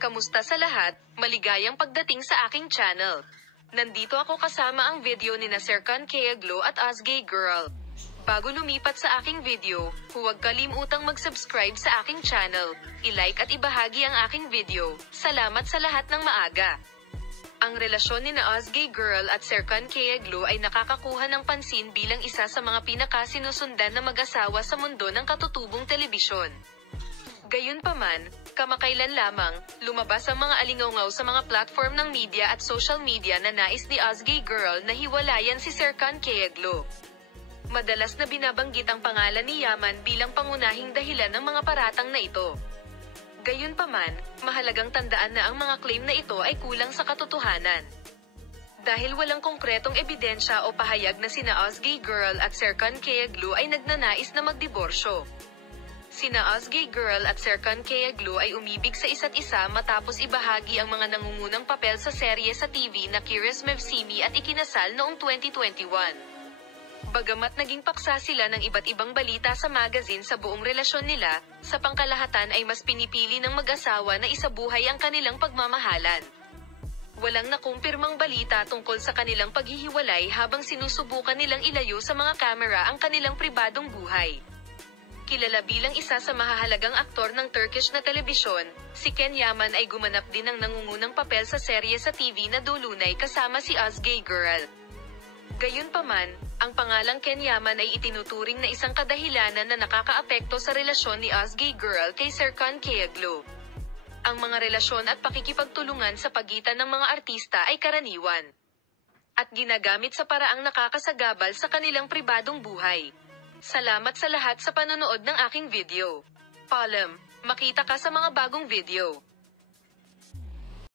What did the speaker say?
Kamusta sa lahat? Maligayang pagdating sa aking channel. Nandito ako kasama ang video ni Serkan Kayaglo at Osgay Girl. Bago lumipat sa aking video, huwag kalimutang mag-subscribe sa aking channel, i-like at ibahagi ang aking video. Salamat sa lahat ng maaga. Ang relasyon ni Osgay Girl at Serkan Kayaglo ay nakakakuha ng pansin bilang isa sa mga pinakasinusundan na mag-asawa sa mundo ng katutubong telebisyon. Gayunpaman, kamakailan lamang, lumabas ang mga alingawngaw sa mga platform ng media at social media na nais ni Osgay Girl na hiwalayan si Serkan Kayaglo. Madalas na binabanggit ang pangalan ni Yaman bilang pangunahing dahilan ng mga paratang na ito. Gayunpaman, mahalagang tandaan na ang mga claim na ito ay kulang sa katotohanan. Dahil walang konkretong ebidensya o pahayag na sina Osgay Girl at Serkan Kayaglo ay nagnanais na magdiborsyo. Sina Osgay Girl at Serkan Kayaglo ay umibig sa isa't isa matapos ibahagi ang mga nangungunang papel sa serye sa TV na Curious Mevsimi at ikinasal noong 2021. Bagamat naging paksa sila ng iba't ibang balita sa magazine sa buong relasyon nila, sa pangkalahatan ay mas pinipili ng mag-asawa na isabuhay ang kanilang pagmamahalan. Walang nakumpirmang balita tungkol sa kanilang paghihiwalay habang sinusubukan nilang ilayo sa mga kamera ang kanilang pribadong buhay. Kilala bilang isa sa mahahalagang aktor ng Turkish na telebisyon, si Ken Yaman ay gumanap din ng nangungunang papel sa serye sa TV na Dolunay kasama si Osgay Girl. Gayunpaman, ang pangalang Ken Yaman ay itinuturing na isang kadahilanan na nakakaapekto sa relasyon ni Osgay Girl kay Serkan Kayaglo. Ang mga relasyon at pakikipagtulungan sa pagitan ng mga artista ay karaniwan at ginagamit sa paraang nakakasagabal sa kanilang pribadong buhay. Salamat sa lahat sa panonood ng aking video. Paalam, makita ka sa mga bagong video.